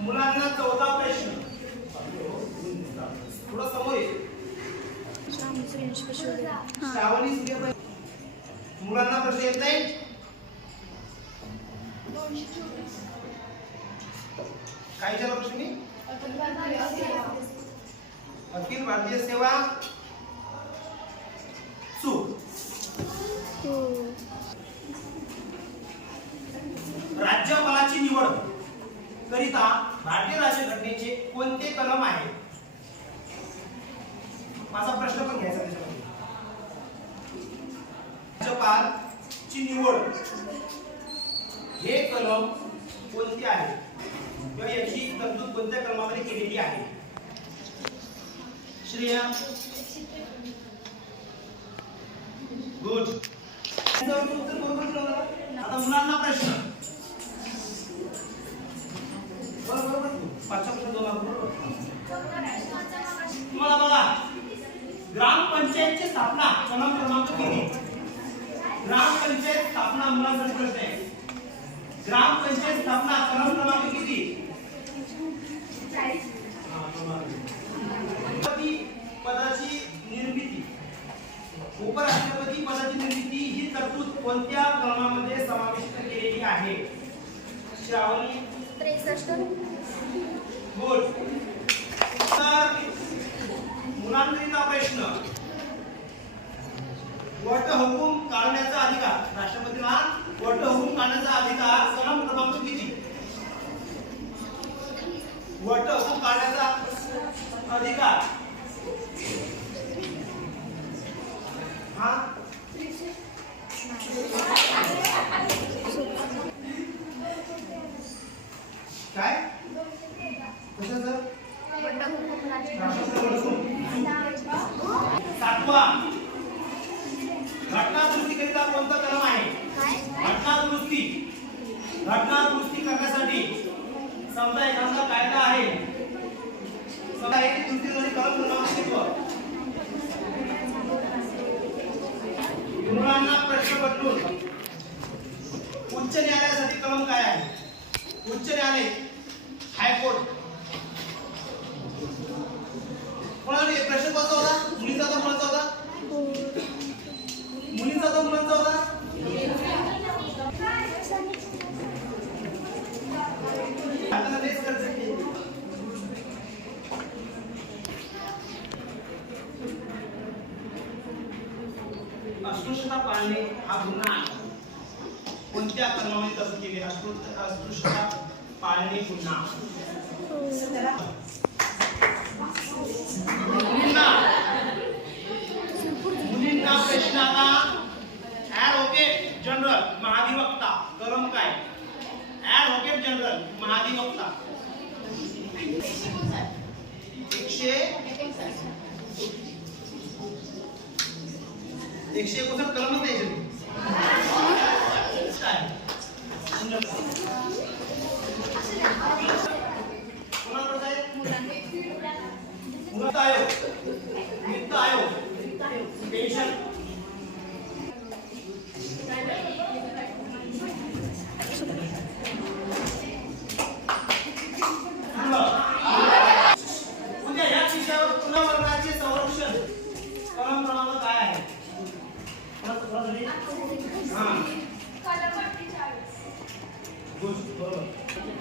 मुलांना 14 प्रश्न. थोडं समोर ये. श्रावणी सूर्य. मुलांना प्रश्न येत नाही. 224. काय विचारला प्रश्न मी? अखिल भारतीय सेवा चूक. राज्यपालाची निवड करिता भारतीय राज्यघटनेचे कोणते कलम आहे? माझा प्रश्न पण घ्यायचा त्याच्यामध्ये. राज्यपालची निवड हे कलम कोणते आहे किंवा याची तरतूद कोणत्या कलमामध्ये केलेली आहे? श्रेया. गुड. उत्तर बरोबर. आता मुलांना प्रश्न. बरोबर. पाचचा प्रश्न 2 बरोबर. तुम्हाला बघा, ग्रामपंचायतची स्थापना कलम क्रमांक किती? ग्रामपंचायत स्थापना मुलांसाठी प्रश्न आहे. ग्रामपंचायत स्थापना कलम क्रमांक किती? 40. पदाची निर्मिती, उपराष्ट्रपती पदाची निर्मिती ही तरतूद कोणत्या कलमामध्ये समाविष्ट केलेली आहे? श्रावणी. 63. गुड. तर मुलांकरिता प्रश्न. वटहुकूम काढण्याचा अधिकार, राष्ट्रपतीला वटहुकूम काढण्याचा अधिकार कलम क्रमांक किती? वटहुकूम काढण्याचा अधिकार हा काय कशाचं? सातवा. घटना दुरुस्तीकरिता कोणता कलम आहे? घटना दुरुस्ती करण्यासाठी समजा एखादा कायदा आहे, समजा एक दुरुस्तीसाठी कलम क्रमांक किती? मुलांना प्रश्न बदलून उच्च न्यायालयासाठी कलम काय आहे? उच्च न्यायालय, हायकोर्ट. कोणाला प्रश्न कोणता होता? मुलीचा होता, मुलाचा होता? मुलीचा होता, मुलांचा होता? अस्पृश्यता पाळणे हा गुन्हा कोणत्या कलमामध्ये तरतूद केली? अस्पृश्यता पाळणे गुन्हा. मुलींना प्रश्न आता. ऍडव्होकेट जनरल महाधिवक्ता कलम काय? ऍडव्होकेट जनरल महाधिवक्ता 159 कलमच नाही. वित्त आयोग पेन्शन. उद्या या विषयावर पुनर्वर्णाचे संरक्षण कलम क्रमांक काय आहे?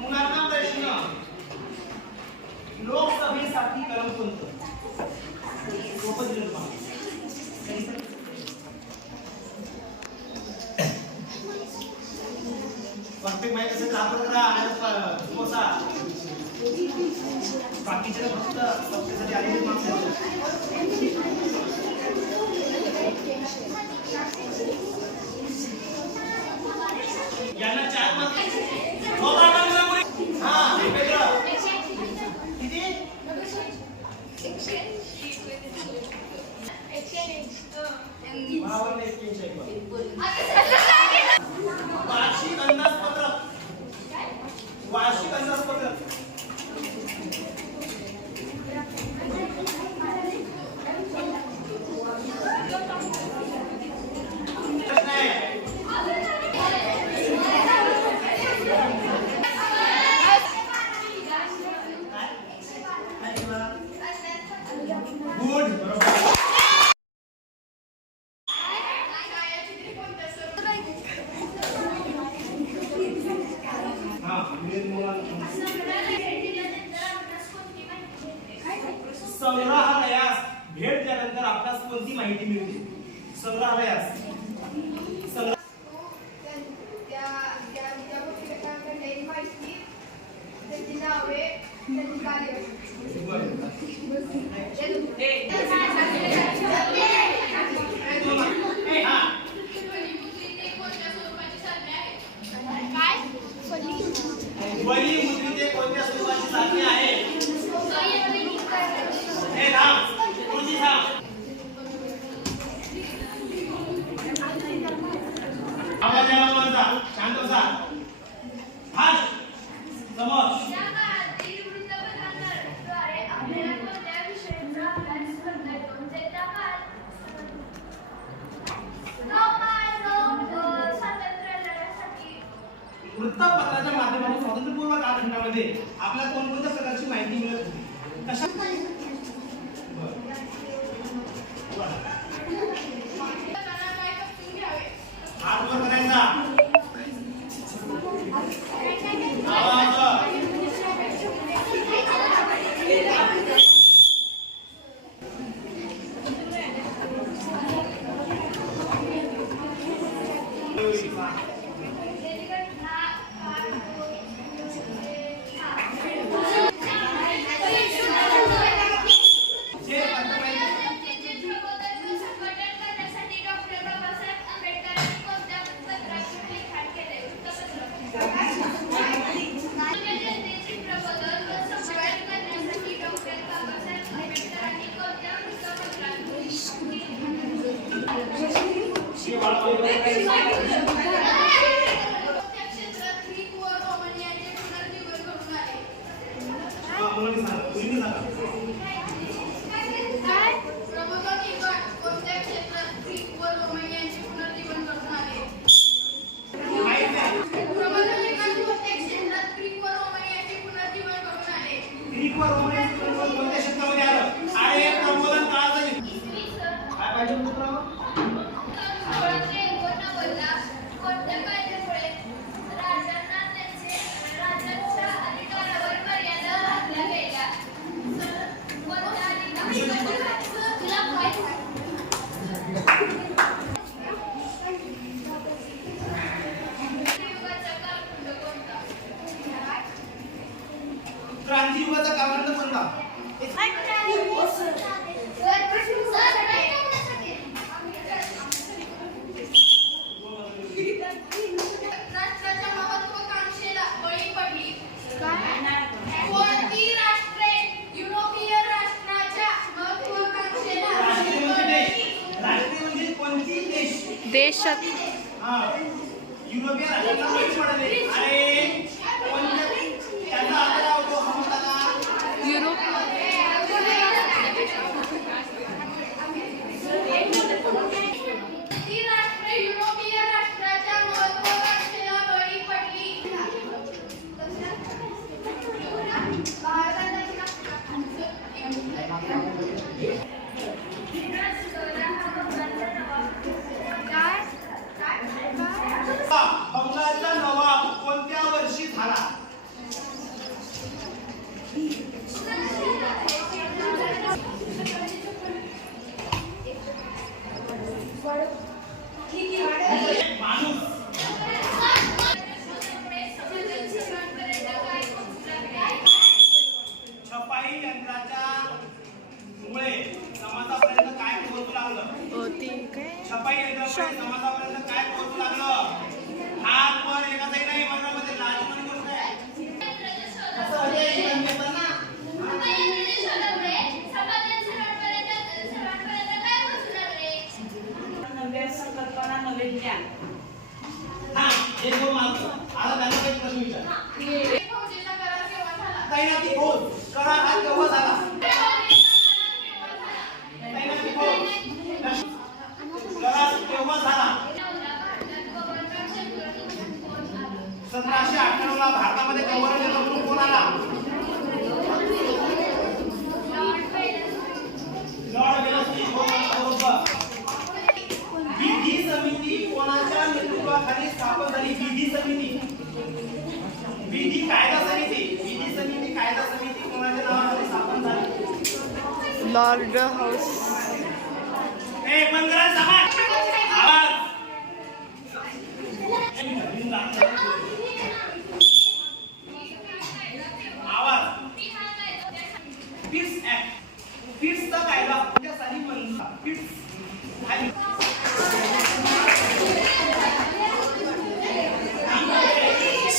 मुलांना प्रश्न. लोकसभेसाठी कलम कोणतं? परफेक्ट माहिती असेल तर आपण करा. बाकीचे फक्त सभेसाठी आलेले माणसं. यांना 4 मार्क. हा वेगळं किती? 181. वार्षिक अंदाजपत्रक. कोणती माहिती मिळते? संग्रहालयात संग्रह त्यांची नावे त्यांची कार्य वही मुद्रिते कोणत्या स्वरूपाची साधने आहेत? हे थांब, पुढची थांब. आवाजाला बोलता, शांत बसा. हात समोर. वृत्तपत्राच्या माध्यमातून स्वातंत्र्यपूर्व कालखंडामध्ये आपल्याला कोणकोणत्या प्रकारची माहिती मिळत होती? कशा हात वर करायचा. आवाज. कोणत्या क्षेत्रामध्ये आलं? आहे प्रबोधन काळाचं काय पाहिजे मित्रांनो? क्रांतियुगाचा कालखंड कोणता? राष्ट्राच्या महत्त्वाकांक्षेला बळी पडली. कोणती राष्ट्रे युरोपीय राष्ट्राच्या महत्त्वाकांक्षेला बळी पडली? राष्ट्रीय म्हणजे कोणती देश? देशात हा युरोपियन राष्ट्रांना बळी पडले. अरे कोणत्या त्याचा अर्थ होतो समजला का? युरोप ती राष्ट्रे युरोपीय राष्ट्राच्या महत्त्वाकांक्षेला बळी पडली. बंगालचा नवाब कोणत्या वर्षी झाला? माणूस छपाई यंत्राच्या मुळे समाजापर्यंत काय पोहोचू लागलं? छपाई यंत्रामुळे समाजापर्यंत काय पोहोचू लागलं? हात वर एकाचाही नाही मनामध्ये लाजवानी गोष्ट आहे. असं म्हणजे संकल्पना नवे ज्ञान. हा हे दोन माणसं आता त्यांना काही प्रश्न विचार. फौजेचा करार केव्हा झाला? तैनाती फौज करार हा केव्हा झाला? तैनाती फौज करार केव्हा झाला? 1798 ला भारतामध्ये गव्हर्नर जनरल म्हणून कोण आला? Lord Wellesley. बरोबर. विधी समिती कोणाच्या नेतृत्वाखाली स्थापन झाली? विधी समिती. विधी कायदा समिती. विधी समिती कायदा समिती कोणाच्या नावाखाली स्थापन झाली? लॉर्ड हाऊस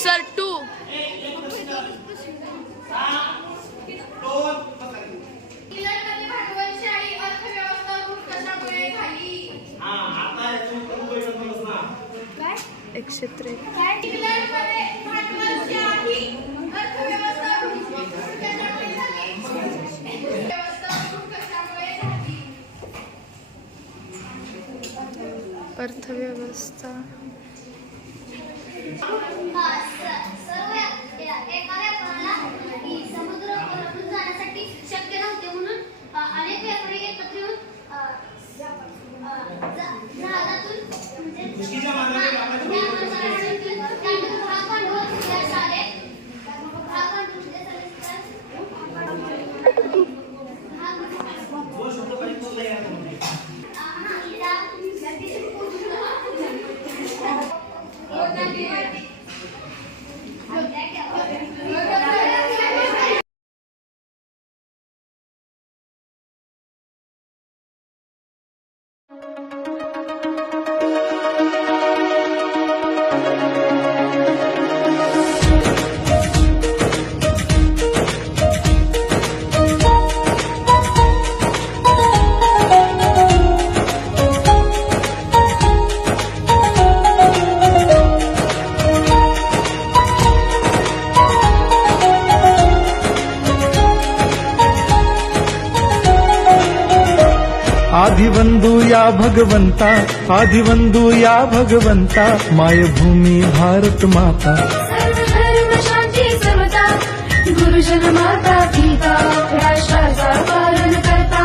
सर 2 इंग्लंडमध्ये भांडवलशाही अर्थव्यवस्था रूढ कशामुळे झाली? 103 इंग्लंडमध्ये भांडवलशाही अर्थव्यवस्था रूढ कशामुळे झाली? व्यवस्था रूढ कशामुळे झाली? अर्थव्यवस्था सर्व एका व्यापाराला समुद्र ओलांडून जाण्यासाठी शक्य नव्हते म्हणून अनेक व्यापारी एकत्र येऊन जहाजातून मुष्टीच्या मार्गाने व्यापाराची त्यानंतर भाग भांडवल उद्यास आले. भाग भांडवल उद्यास आले तर जो शब्द कधी बोलला यामध्ये आदिवंदू या भगवंता, आदिवंदू या भगवंता, मायभूमी भारत माता. सर्व धर्म शांती समता, गुरुजन माता पिता, राष्ट्राचा पालन करता,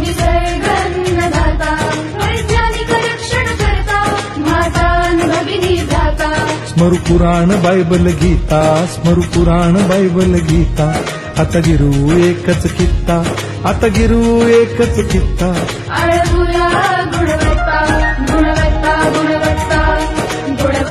निसर्ग अन्नदाता, वैज्ञानिक रक्षण करता, माता भगिनी दाता. स्मरू पुराण बायबल गीता, स्मरू पुराण बायबल गीता. आता गिरू एकच कित्ता, आता गिरू एकच कित्ता. आळंदी